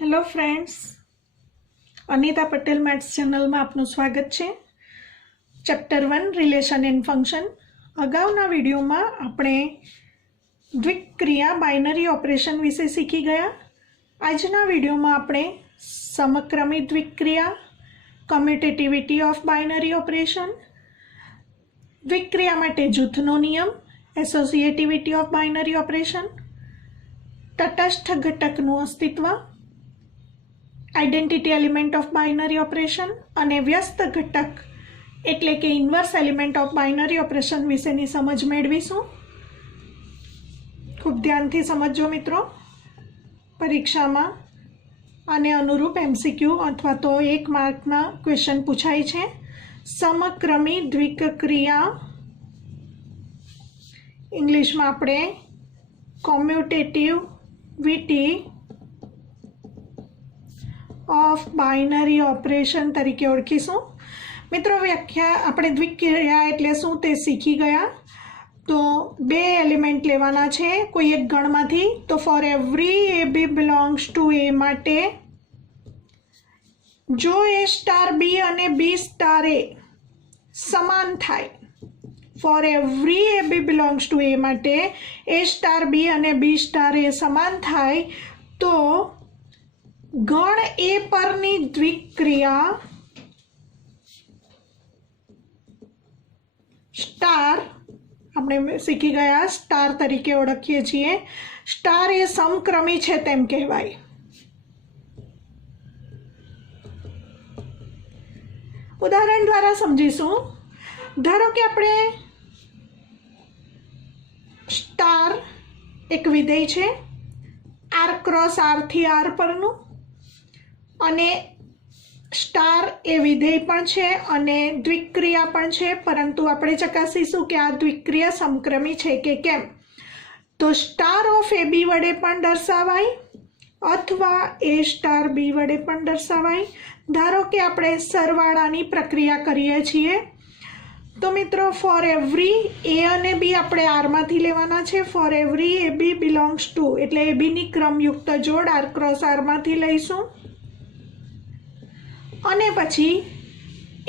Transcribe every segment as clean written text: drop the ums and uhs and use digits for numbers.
Hello friends, Anita Patel maths ચેનલમાં આપનું સ્વાગત છે। Chapter 1 relation and function. અગાઉના વિડીયોમાં આપણે દ્વિક્રિયા બાઇનરી ઓપરેશન વિશે શીખી ગયા। આજના વિડીયોમાં આપણે સમક્રમી દ્વિક્રિયા, કમ્યુટેટિવિટી ઓફ બાઇનરી ઓપરેશન, દ્વિક્રિયા માટે જૂથનો નિયમ, એસોસિએટિવિટી ઓફ બાઇનરી ઓપરેશન, તટસ્થ ઘટકનું અસ્તિત્વ, identity element of binary operation અને વ્યસ્ત ઘટક એટલે કે inverse element of binary operation વિશેની સમજ મેળવીશું। ખૂબ ધ્યાનથી સમજજો મિત્રો, પરીક્ષામાં આને અનુરૂપ એમસીક્યુ અથવા તો 1 માર્કના ક્વેશ્ચન પૂછાય છે। સમક્રમી દ્વિક્રિયા, ઇંગ્લિશમાં આપણે કોમ્યુટેટિવિટી ઓફ બાઇનરી ઓપરેશન તરીકે ઓળખીશું। મિત્રો, વ્યાખ્યા આપણે દ્વિક્રિયા એટલે શું તે શીખી ગયા। તો 2 એલિમેન્ટ લેવાના છે કોઈ એક ગણમાંથી। તો for every A B belongs to એ માટે જો એ સ્ટાર બી અને બી સ્ટાર એ સમાન થાય, for every A B belongs to એ માટે એ સ્ટાર બી અને બી સ્ટાર એ સમાન થાય તો ગણ એ પરની દ્વિક્રિયા સ્ટાર, આપણે શીખી ગયા સ્ટાર તરીકે ઓળખીએ છીએ, સ્ટાર એ સમક્રમી છે તેમ કહેવાય। ઉદાહરણ દ્વારા સમજીશું। ધારો કે આપણે સ્ટાર એક વિધેય છે આર ક્રોસ આર થી આર પરનું, અને સ્ટાર એ વિધેય પણ છે અને દ્વિક્રિયા પણ છે, પરંતુ આપણે ચકાસીશું કે આ દ્વિક્રિયા સમક્રમી છે કે કેમ। તો સ્ટાર ઓફ એ બી વડે પણ દર્શાવાય અથવા એ સ્ટાર બી વડે પણ દર્શાવાય। ધારો કે આપણે સરવાળાની પ્રક્રિયા કરીએ છીએ તો મિત્રો ફોર એવરી એ અને બી આપણે આરમાંથી લેવાના છે। For every A B belongs to એટલે એ બીની ક્રમયુક્ત જોડ આર ક્રોસ આરમાંથી લઈશું, અને પછી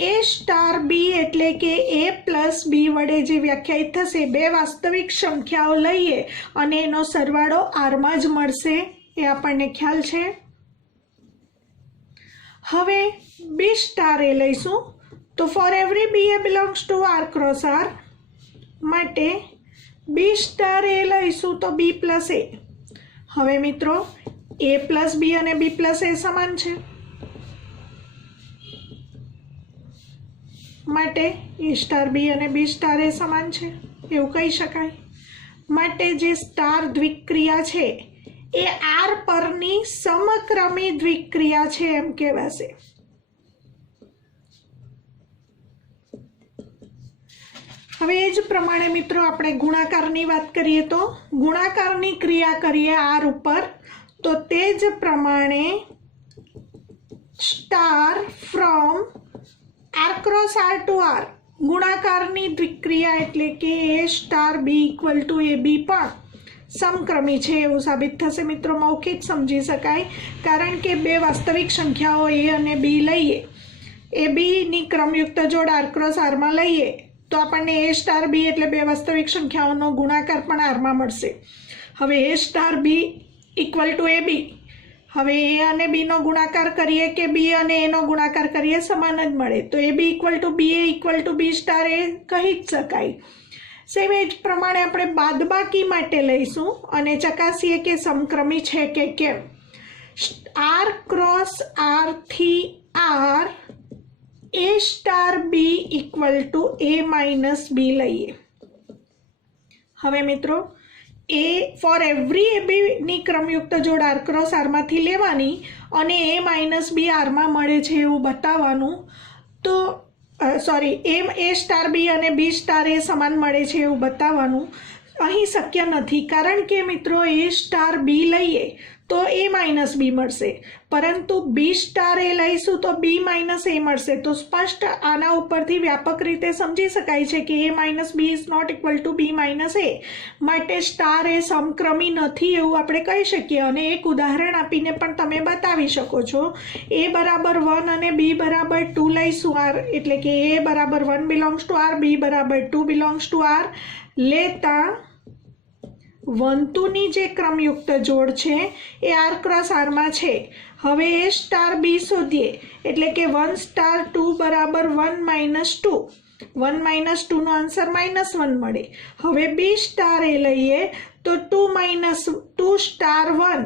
એ સ્ટાર બી એટલે કે એ પ્લસ બી વડે જે વ્યાખ્યાયિત થશે, 2 વાસ્તવિક સંખ્યાઓ લઈએ અને એનો સરવાળો આરમાં જ મળશે, એ આપણને ખ્યાલ છે। હવે બી સ્ટાર એ લઈશું તો for every b a belongs to R cross R માટે બી સ્ટાર એ લઈશું તો બી પ્લસ એ। હવે મિત્રો એ પ્લસ બી અને બી પ્લસ એ સમાન છે માટે એ સ્ટાર બી અને બી સ્ટાર એ સમાન છે એવું કહી શકાય। માટે જે સ્ટાર દ્વિક્રિયા છે એ આર પરની સમક્રમી દ્વિક્રિયા છે એમ કહેવાશે। હવે એ જ પ્રમાણે મિત્રો આપણે ગુણાકારની વાત કરીએ તો ગુણાકારની ક્રિયા કરીએ આર ઉપર તો તે જ પ્રમાણે star from R cross R to R ગુણાકારની દ્વિક્રિયા એટલે કે A star B equal to A B પણ સમક્રમી છે એવું સાબિત થશે। મિત્રો, મૌખિક સમજી શકાય, કારણ કે 2 વાસ્તવિક સંખ્યાઓ એ અને બી લઈએ, એ બીની ક્રમયુક્ત જોડ આર ક્રોસ આરમાં લઈએ તો આપણને એ સ્ટાર બી એટલે 2 વાસ્તવિક સંખ્યાઓનો ગુણાકાર પણ આરમાં મળશે। હવે એ star B equal to A બી, હવે એ અને બીનો ગુણાકાર કરીએ કે બી અને એનો ગુણાકાર કરીએ સમાન જ મળે, તો A B equal to B A equal to B star A કહી જ શકાય। સેમ એ જ પ્રમાણે આપણે બાદબાકી માટે લઈશું અને ચકાસીએ કે સમક્રમી છે કે કેમ। આર ક્રોસ આર થી R A star B equal to A minus B લઈએ। હવે મિત્રો એ ફોર એવરી એ બીની ક્રમયુક્ત જોડ આર ક્રોસ આરમાંથી લેવાની અને એ માઇનસ બી આરમાં મળે છે એવું બતાવવાનું, તો એ સ્ટાર બી અને બી સ્ટાર એ સમાન મળે છે એવું બતાવવાનું અહીં શક્ય નથી, કારણ કે મિત્રો એ સ્ટાર બી લઈએ તો a માઇનસ બી મળશે, પરંતુ બી સ્ટાર એ લઈશું તો બી માઇનસ એ મળશે. તો સ્પષ્ટ આના ઉપરથી વ્યાપક રીતે સમજી શકાય છે કે a minus B is not equal to B minus A. માટે સ્ટાર એ સમક્રમી નથી એવું આપણે કહી શકીએ. અને એક ઉદાહરણ આપીને પણ તમે બતાવી શકો છો. a બરાબર 1 અને b બરાબર 2 લઈશું આર, એટલે કે a બરાબર 1 બિલોંગ્સ ટુ આર, b બરાબર 2 બિલોંગ્સ ટુ આર લેતા 1 2 ની જે ક્રમયુક્ત જોડ છે એ આર ક્રોસ આરમાં છે. હવે એ સ્ટાર બી શોધીએ, એટલે કે 1 સ્ટાર 2 બરાબર 1 માઇનસ 2. 1 માઇનસ 2નો આન્સર -1 મળે. હવે બી સ્ટાર એ લઈએ તો 2 માઇનસ 2 સ્ટાર 1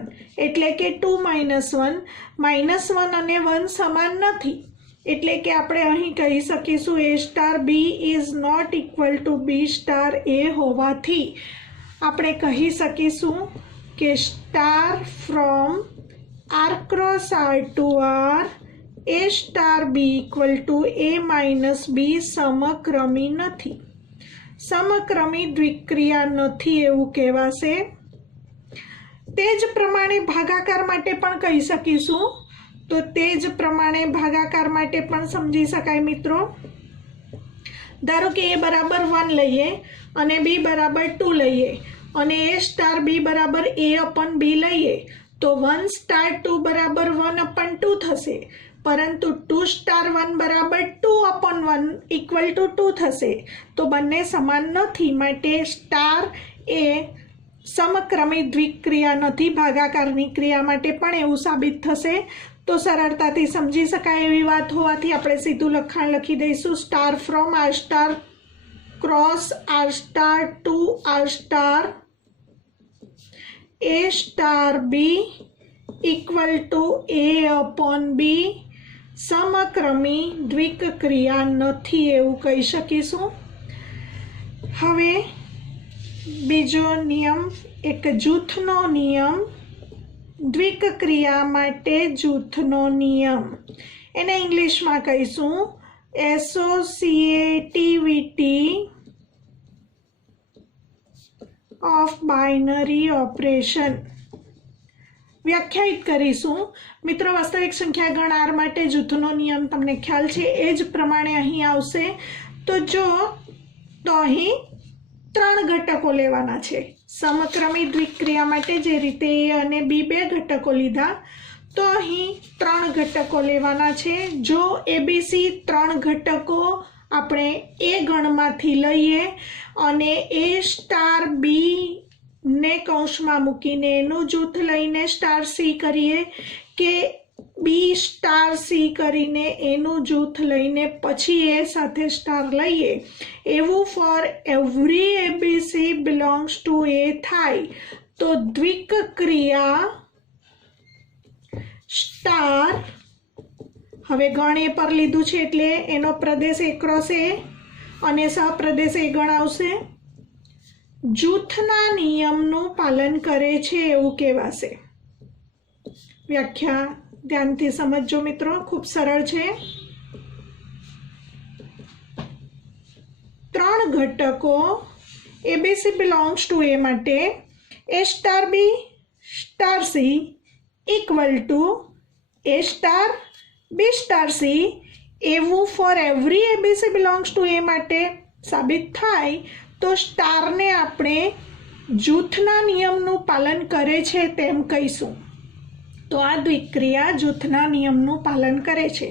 એટલે કે 2 માઇનસ 1. -1 અને 1 સમાન નથી, એટલે કે આપણે અહીં કહી શકીશું A star B is not equal to B star A હોવાથી આપણે કહી શકીશું કે star from R cross R to R A star B equal to A minus B સમક્રમી નથી. સમક્રમી દ્વિક્રિયા નથી એવું કહેવાશે. તે જ પ્રમાણે ભાગાકાર માટે પણ કહી શકીશું. તો તે જ પ્રમાણે ભાગાકાર માટે પણ સમજી શકાય મિત્રો. ધારો કે a બરાબર 1 લઈએ અને b બરાબર 2 લઈએ અને a સ્ટાર b બરાબર a અપન b લઈએ તો 1 સ્ટાર 2 બરાબર 1 અપન 2 થશે, પરંતુ 2 સ્ટાર 1 બરાબર 2 અપન 1 ઇક્વલ ટુ 2 થશે. તો બંને સમાન નથી, માટે સ્ટાર એ સમક્રમી દ્વિક્રિયા નથી. ભાગાકારની ક્રિયા માટે પણ એવું સાબિત થશે. તો સરળતાથી સમજી શકાય એવી વાત હોવાથી આપણે સીધું લખાણ લખી દઈશું. Star from R star cross R star to R star A star B equal to A upon B સમક્રમી દ્વિક ક્રિયા નથી એવું કહી શકીશું. હવે બીજો નિયમ, એક જૂથનો નિયમ, દ્વિક ક્રિયા માટે જૂથનો નિયમ. એને ઇંગ્લિશમાં કહીશું એસોસિએટિવિટી ઓફ બાઇનરી ઓપરેશન. વ્યાખ્યાયિત કરીશું. મિત્રો, વાસ્તવિક સંખ્યા ગણ આર માટે જૂથનો નિયમ તમને ખ્યાલ છે એ જ પ્રમાણે અહીં આવશે. તો અહીં 3 ઘટકો લેવાના છે. સમક્રમી દ્વિક્રિયા માટે જે રીતે a અને b 2 ઘટકો લીધા, તો અહીં 3 ઘટકો લેવાના છે. જો એબીસી 3 ઘટકો આપણે એ ગણમાંથી લઈએ અને એ સ્ટાર બી ને કૌંસમાં મૂકીને એનું જૂથ લઈને સ્ટાર સી કરીએ, કે બી સ્ટાર સી કરીને એનું જૂથ લઈને પછી એ સાથે સ્ટાર લઈએ, એવું for every ABC belongs to A થાય, તો દ્વિક ક્રિયા સ્ટાર, હવે ગણ એ પર લીધું છે એટલે એનો પ્રદેશ એ ક્રોસ એ અને સહપ્રદેશ એ ગણ આવશે, જૂથના નિયમનું પાલન કરે છે એવું કહેવાશે. વ્યાખ્યા ધ્યાનથી સમજજો મિત્રો, ખૂબ સરળ છે. 3 ઘટકો એબીસી બિલોંગ્સ ટુ એ માટે A star B star C equal to A star B star C, એવું for every ABC belongs to એ માટે સાબિત થાય તો સ્ટારને આપણે જૂથના નિયમનું પાલન કરે છે તેમ કહીશું. તો આ દ્વિક્રિયા જૂથના નિયમનું પાલન કરે છે.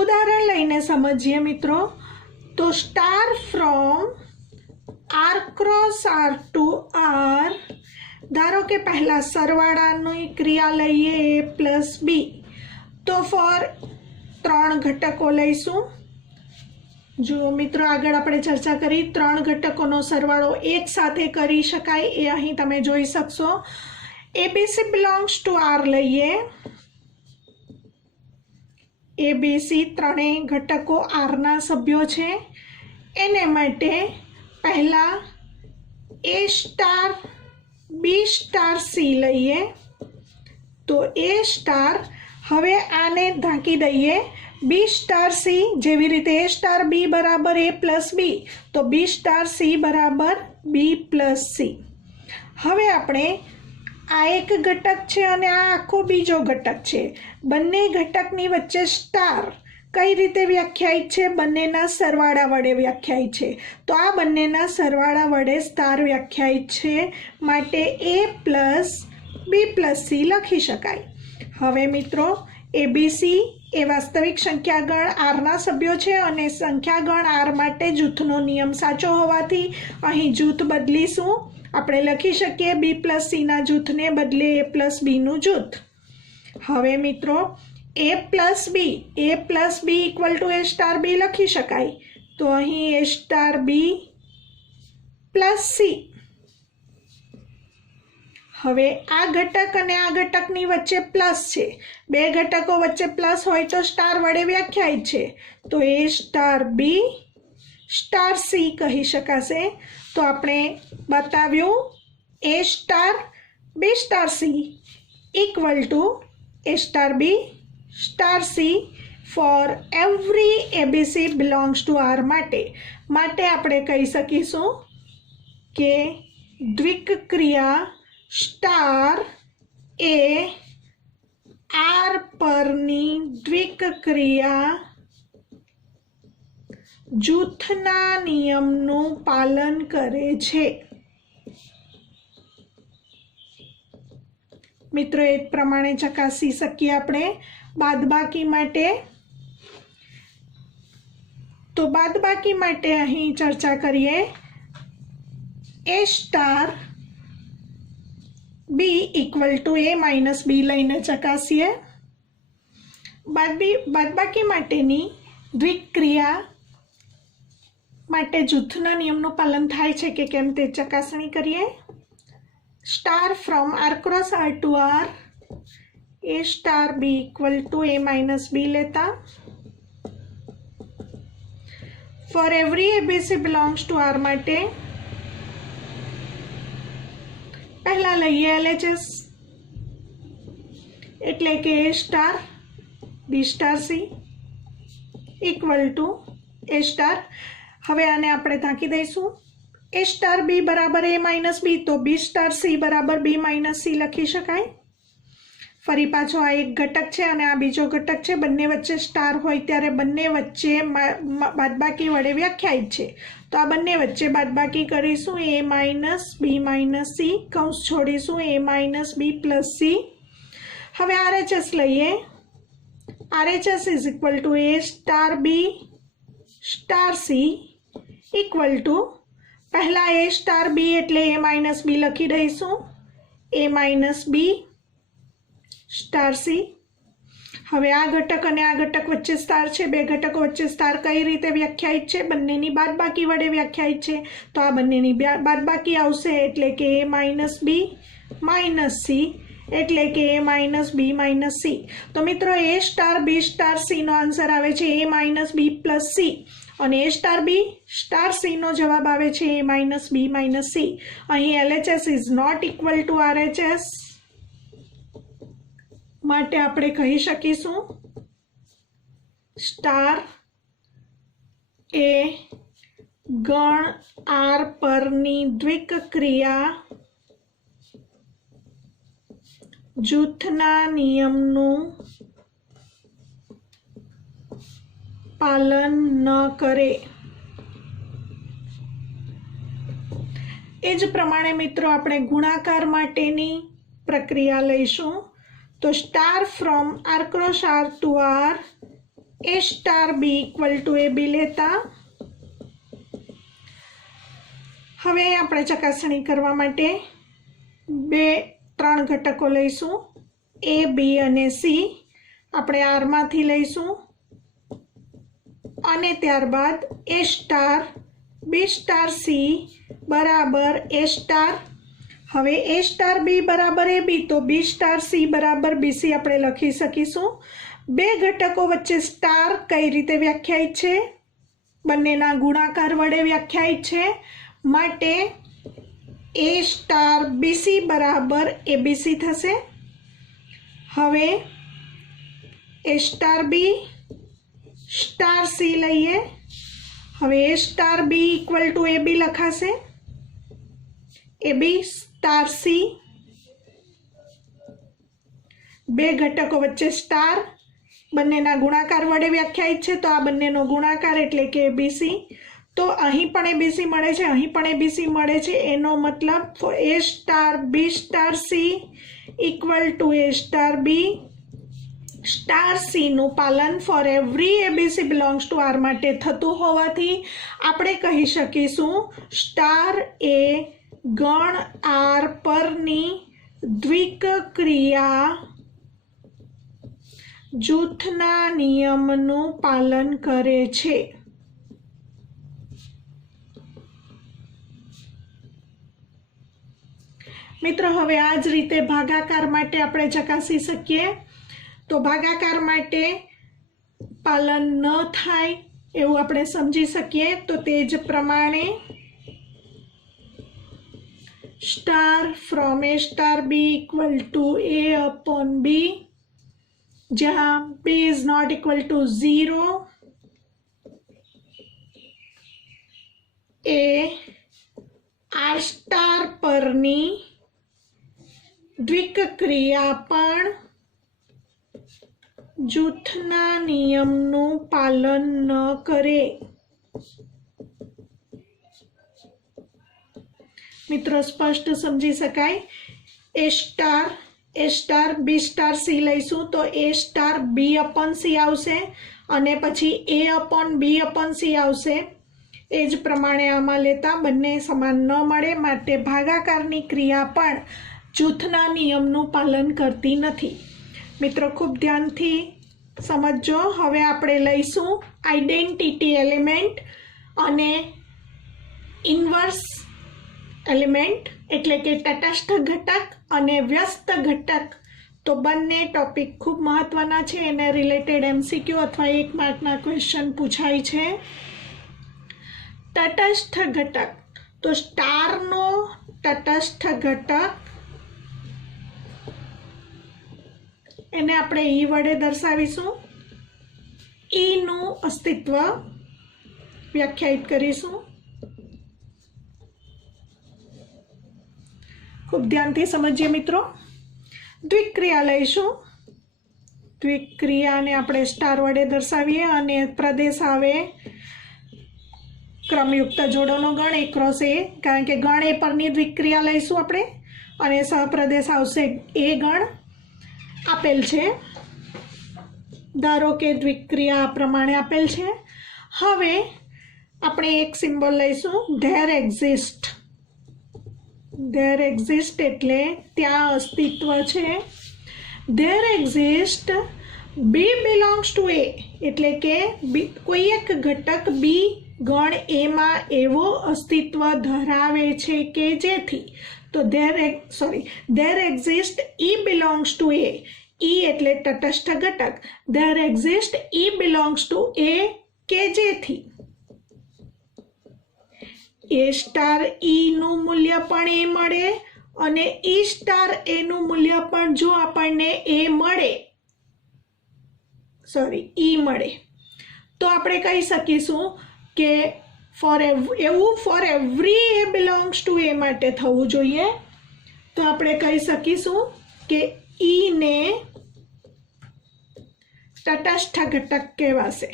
ઉદાહરણ લઈને સમજીએ મિત્રો. તો star from R cross R to R, ધારો કે પહેલાં સરવાળાની ક્રિયા લઈએ a પ્લસ બી, તો ફોર 3 ઘટકો લઈશું. જો મિત્રો આગળ આપણે ચર્ચા કરી 3 ઘટકોનો સરવાળો એક સાથે કરી શકાય એ અહીં તમે જોઈ શકશો. એબીસી બિલોંગ્સ ટુ આર લઈએ. એબીસી 3 ઘટકો આરના સભ્યો છે. એને માટે પહેલાં એ સ્ટાર બી સ્ટાર સી લઈએ. તો એ સ્ટાર, હવે આને ઢાંકી દઈએ બી સ્ટાર સી, જેવી રીતે એ સ્ટાર બી બરાબર એ પ્લસ બી, તો બી સ્ટાર સી બરાબર બી પ્લસ સી. હવે આપણે આ એક ઘટક છે અને આ આખો બીજો ઘટક છે. બંને ઘટકની વચ્ચે સ્ટાર કઈ રીતે વ્યાખ્યાયિત છે? બંનેના સરવાળા વડે વ્યાખ્યાયિત છે. તો આ બંનેના સરવાળા વડે સ્ટાર વ્યાખ્યાયિત છે, માટે a plus b plus c લખી શકાય. હવે મિત્રો એબીસી એ વાસ્તવિક સંખ્યાગણ આરના સભ્યો છે અને સંખ્યાગણ આર માટે જૂથનો નિયમ સાચો હોવાથી અહીં જૂથ બદલીશું. આપણે લખી શકીએ બી પ્લસ સીના જૂથને બદલે એ પ્લસ બીનું જૂથ. હવે મિત્રો a plus B equal to a star B લખી શકાય. તો અહીં a star B plus C. હવે આ ઘટક અને આ ઘટકની વચ્ચે પ્લસ છે. બે ઘટકો વચ્ચે પ્લસ હોય તો સ્ટાર વડે વ્યાખ્યાયિત છે. તો a star B star c કહી શકાશે. તો આપણે બતાવ્યું a star B star C equal to a star B star c for every ABC belongs to R માટે આપણે કહી શકીશું કે દ્વિક ક્રિયા સ્ટાર એ આર પરની દ્વિક ક્રિયા જૂથના નિયમનું પાલન કરે છે. મિત્રો એ પ્રમાણે ચકાસી શકીએ આપણે બાદબાકી માટે. તો બાદબાકી માટે અહીં ચર્ચા કરીએ. a star B equal to a minus B લઈને ચકાસીએ. બાદબાકી માટેની દ્વિક્રિયા માટે જૂથના નિયમનું પાલન થાય છે કે કેમ તે ચકાસણી કરીએ. Star from R cross R to R a star B equal to a minus B લેતા for every ABC belongs to R માટે પહેલા લઈએ LHS એટલે કે a star B star C equal to a star. હવે આને આપણે ટાંકી દઈશું. a સ્ટાર બી બરાબર a માઇનસ બી, તો બી સ્ટાર સી બરાબર બી માઇનસ સી લખી શકાય. ફરી પાછો આ એક ઘટક છે અને આ બીજો ઘટક છે. બંને વચ્ચે સ્ટાર હોય ત્યારે બંને વચ્ચે બાદબાકી વડે વ્યાખ્યાયિત છે. તો આ બંને વચ્ચે બાદબાકી કરીશું. a minus b minus c, કૌંસ છોડીશું a minus b plus C. હવે RHS લઈએ. RHS is equal to a star B star C equal to પહેલા a સ્ટાર બી એટલે a માઇનસ બી લખી દઈશું. a minus b star c. હવે આ ઘટક અને આ ઘટક વચ્ચે સ્ટાર છે. બે ઘટકો વચ્ચે સ્ટાર કઈ રીતે વ્યાખ્યાયિત છે? બંનેની બાદબાકી વડે વ્યાખ્યાયિત છે. તો આ બંનેની બાદબાકી આવશે એટલે કે a minus b minus c એટલે કે a minus b minus c. તો મિત્રો a સ્ટાર બી સ્ટાર સીનો આન્સર આવે છે a minus b plus c અને a સ્ટાર બી સ્ટાર સીનો જવાબ આવે છે a minus b minus c. અહીં LHS is not equal to RHS માટે આપણે કહી શકીશું સ્ટાર એ ગણ આર પરની દ્વિક ક્રિયા જૂથના નિયમનું પાલન ન કરે. એ જ પ્રમાણે મિત્રો આપણે ગુણાકાર માટેની પ્રક્રિયા લઈશું. તો star from R cross R to R a star B equal to a b લેતા હવે આપણે ચકાસણી કરવા માટે ત્રણ ઘટકો લઈશું. a b અને c આપણે આરમાંથી લઈશું અને ત્યારબાદ a star B star c બરાબર a સ્ટાર. હવે a સ્ટાર બી બરાબર a બી, તો બી સ્ટાર સી બરાબર બી સી આપણે લખી શકીશું. બે ઘટકો વચ્ચે સ્ટાર કઈ રીતે વ્યાખ્યાયિત છે? બંનેના ગુણાકાર વડે વ્યાખ્યાયિત છે. માટે a સ્ટાર બી સી બરાબર a બી સી થશે. હવે a star B star c લઈએ. હવે a star B equal to a b લખાશે. a બી સ્ટાર સી બે ઘટકો વચ્ચે સ્ટાર બંનેના ગુણાકાર વડે વ્યાખ્યાયિત છે, તો આ બંનેનો ગુણાકાર એટલે કે એબીસી. તો અહીં પણ એબીસી મળે છે, અહીં પણ એબીસી મળે છે. એનો મતલબ a star B star C equal to A star B star સીનું પાલન for every ABC belongs to R માટે થતું હોવાથી આપણે કહી શકીશું સ્ટાર એ ગણ આર પરની દ્વિક ક્રિયા જૂથના નિયમનું પાલન કરે છે. મિત્રો હવે આ જ રીતે ભાગાકાર માટે આપણે ચકાસી શકીએ. તો ભાગાકાર માટે પાલન ન થાય એવું આપણે સમજી શકીએ. તો તે જ પ્રમાણે star from a star B equal to A upon b, जहाँ b is not equal to 0, ए आर स्टार परनी द्विक क्रिया पण जूथना नियमનું પાલન ન કરે. મિત્રો સ્પષ્ટ સમજી શકાય. એ સ્ટાર બી સ્ટાર સી લઈશું તો એ સ્ટાર બી અપોન સી આવશે અને પછી એ અપોન બી અપોન સી આવશે. એ જ પ્રમાણે આમાં લેતા બંને સમાન ન મળે, માટે ભાગાકારની ક્રિયા પણ જૂથના નિયમનું પાલન કરતી નથી. મિત્રો ખૂબ ધ્યાનથી સમજજો. હવે આપણે લઈશું આઈડેન્ટિટી એલિમેન્ટ અને ઇન્વર્સ એલિમેન્ટ એટલે કે તટસ્થ ઘટક અને વ્યસ્ત ઘટક. તો બંને ટોપિક ખૂબ મહત્વના છે. એને રિલેટેડ એમસીક્યુ અથવા 1 માર્કના ક્વેશ્ચન પૂછાય છે. તટસ્થ ઘટક, તો સ્ટારનો તટસ્થ ઘટક એને આપણે ઈ વડે દર્શાવીશું. ઈનું અસ્તિત્વ વ્યાખ્યાયિત કરીશું. ખૂબ ધ્યાનથી સમજીએ મિત્રો. દ્વિક્રિયા લઈશું. દ્વિક્રિયાને આપણે સ્ટાર વડે દર્શાવીએ અને પ્રદેશ આવે ક્રમયુક્ત જોડોનો ગણ એ ક્રોસ એ, કારણ કે ગણ એ પરની દ્વિક્રિયા લઈશું આપણે અને સહપ્રદેશ આવશે એ ગણ આપેલ છે. ધારો કે દ્વિક્રિયા આ પ્રમાણે આપેલ છે. હવે આપણે એક સિમ્બોલ લઈશું ધેર એક્ઝિસ્ટ એટલે ત્યાં અસ્તિત્વ છે. There exist b belongs to a એટલે કે કોઈ એક ઘટક બી ગણ એમાં એવો અસ્તિત્વ ધરાવે છે કે જેથી, તો there exist e belongs to a. E એટલે તટસ્થ ઘટક. There exist e belongs to a કે જેથી એ સ્ટાર ઈનું મૂલ્ય પણ એ મળે અને ઈ સ્ટાર એનું મૂલ્ય પણ જો આપણને ઈ મળે તો આપણે કહી શકીશું કે for every a belongs to એ માટે થવું જોઈએ. તો આપણે કહી શકીશું કે ઈને તટસ્થ ઘટક કહેવાશે.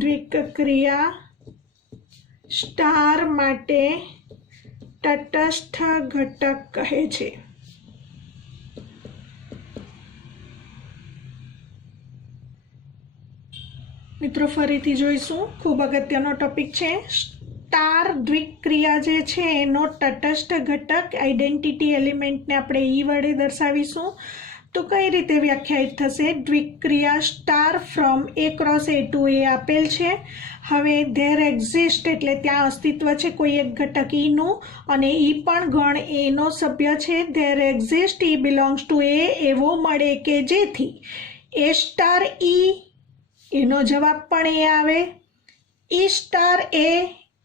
દ્વિક ક્રિયા સ્ટાર માટે તટસ્થ ઘટક કહે છે. મિત્રો ફરીથી જોઈશું. ખૂબ અગત્યનો ટોપિક છે. સ્ટાર દ્વિક્રિયા જે છે એનો તટસ્થ ઘટક આઈડેન્ટિટી એલિમેન્ટને આપણે ઈ વડે દર્શાવીશું. તો કઈ રીતે વ્યાખ્યાયિત થશે? દ્વિક્રિયા star from a cross a to a આપેલ છે. હવે ધેર એક્ઝિસ્ટ એટલે ત્યાં અસ્તિત્વ છે કોઈ એક ઘટક ઈનું અને ઈ પણ ગણ એનો સભ્ય છે. There exist e belongs to a એવો મળે કે જેથી એ સ્ટાર ઈ એનો જવાબ પણ એ આવે, ઈ સ્ટાર એ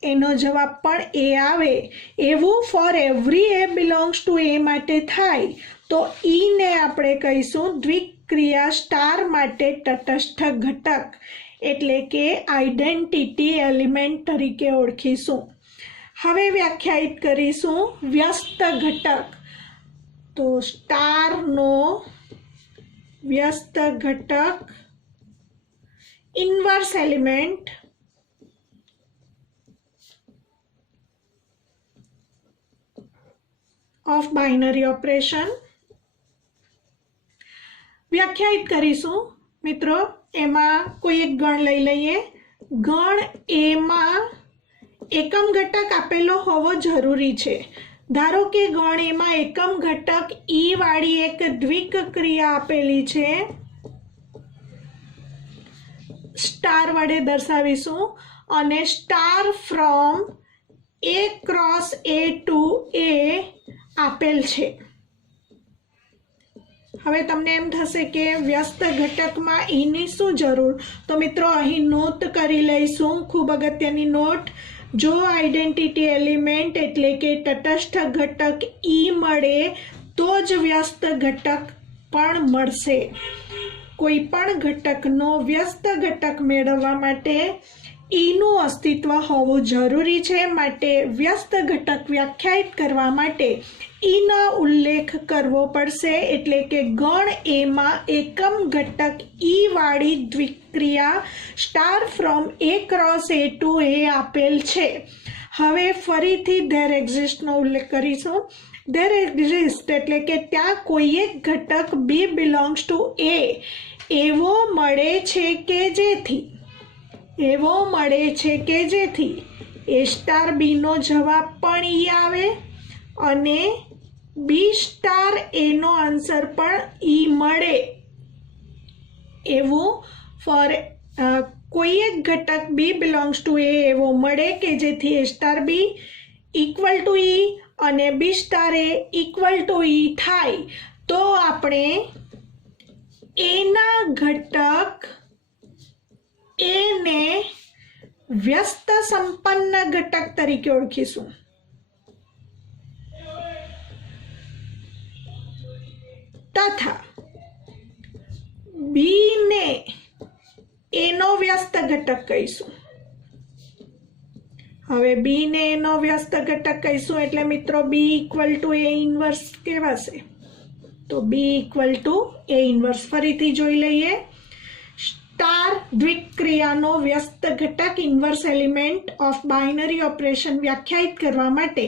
એનો જવાબ પણ એ આવે. એવું for every a belongs to એ માટે થાય તો ઈને આપણે કહીશું દ્વિક્રિયા સ્ટાર માટે તટસ્થ ઘટક એટલે કે આઈડેન્ટિટી એલિમેન્ટ તરીકે ઓળખીશું. હવે વ્યાખ્યાયિત કરીશું વ્યસ્ત ઘટક. તો સ્ટારનો व्यस्त घटक inverse element of binary operation व्याख्यायित करीशुं मित्रों। एमां कोई एक गण लई लईए। गण ए मां एकम घटक आपेलो होवो जरूरी छे। धारो के गण ए मां एकम घटक ई वाળી एक द्विक क्रिया आपेली छे, स्टार वडे दर्शावीशुं अने star from A cross A to ए आपेल छे। हवे तमने एम थशे के व्यस्त घटक में ई नी शुं जरूर, तो मित्रों अहीं नोट करी लईशुं। खूब अगत्यनी नोट। जो आइडेंटिटी एलिमेंट एटले के तटस्थ घटक ई मळे तो ज व्यस्त घटक पण मळशे। कोई पण घटकनो व्यस्त घटक मेळववा माटे ईनु अस्तित्व होवुं जरूरी छे। माटे व्यस्त घटक व्याख्यायित करवा माटे ईना उल्लेख करवो पड़शे। एटले के गण ए मां एकम घटक ई वाળી द्विक्रिया star from A cross A to ए आपेल छे। हवे फरीथी देर एक्जिस्ट नो उल्लेख करीशुं। देर एक्जिस्ट एटले के त्या कोई एक घटक बी बिलोंग्स टू ए एवो मळे छे के जेथी ए स्टार बी नो जवाब पण ई आवे अने बी स्टार ए नो आंसर पण ई मळे एवो फॉर कोई एक घटक बी बिलोंग्स टू ए एवो मळे के जेथी a star b equal to e अने b star a equal to e थाय तो आपणे ए ना घटक ए ने व्यस्त संपन्न घटक तरीके ओळखीशुं। तथा बी ने ए नो व्यस्त घटक कहीशुं। हवे बी ने ए नो व्यस्त घटक कहीशुं एटले मित्रों b equal to a inverse कहेवाशे। तो b equal to a inverse फरीथी जोई लईए। स्टार द्विक्रियानो व्यस्त घटक inverse element of binary operation व्याख्यायित करवा माटे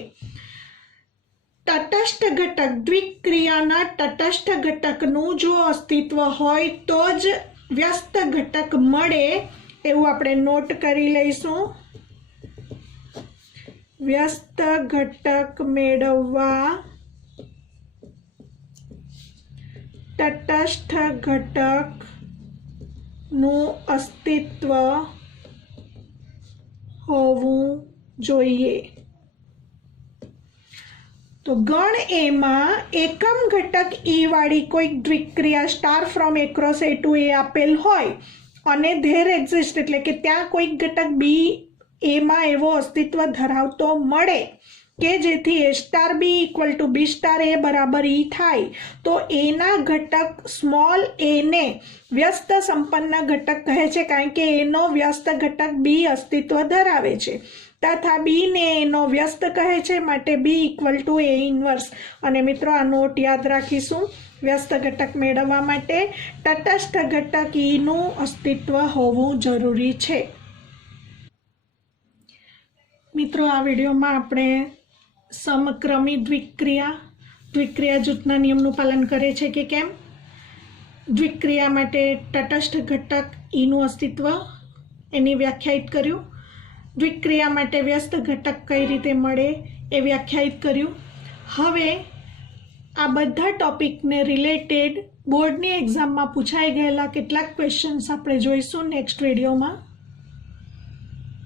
तटस्थ घटक द्विक्रियाना तटस्थ घटकनुं जो अस्तित्व होय तो ज व्यस्त घटक मळे एवुं आपणे नोट करी लईशुं। व्यस्त घटक मेळववा तटस्थ घटक નું અસ્તિત્વ હોવું જોઈએ। તો ગણ એ માં એકમ ઘટક ઈ વાળી કોઈ દ્વિક્રિયા star from a cross a to a આપેલ હોય અને ધેર એક્ઝિસ્ટ એટલે કે ત્યાં કોઈ ઘટક બી એ માં એવો અસ્તિત્વ ધરાવતો મળે કે જેથી a star B equal to B star a બરાબર ઈ થાય તો એના ઘટક સ્મોલ એ ને વ્યસ્ત સંપન્ન ઘટક કહે છે કારણ કે એનો વ્યસ્ત ઘટક બી અસ્તિત્વ ધરાવે છે તથા બી ને એનો વ્યસ્ત કહે છે માટે બી ઇક્વલ ટુ એ ઇનવર્સ। અને મિત્રો આ નોટ યાદ રાખીશું। વ્યસ્ત ઘટક મેળવવા માટે તટસ્થ ઘટક ઈનું અસ્તિત્વ હોવું જરૂરી છે। મિત્રો આ વિડીયોમાં આપણે समक्रमी द्विक्रिया जूथना नियमનું પાલન કરે છે કે કેમ, દ્વિક્રિયા માટે તટસ્થ ઘટક ઈનું અસ્તિત્વ એની વ્યાખ્યાયિત કર્યું, દ્વિક્રિયા માટે વ્યસ્ત ઘટક કઈ રીતે મળે એ વ્યાખ્યાયિત કર્યું। હવે આ બધા ટોપિકને રિલેટેડ બોર્ડની એક્ઝામમાં પૂછાઈ ગયેલા કેટલાક ક્વેશ્ચન્સ આપણે જોઈશું નેક્સ્ટ વિડીયોમાં।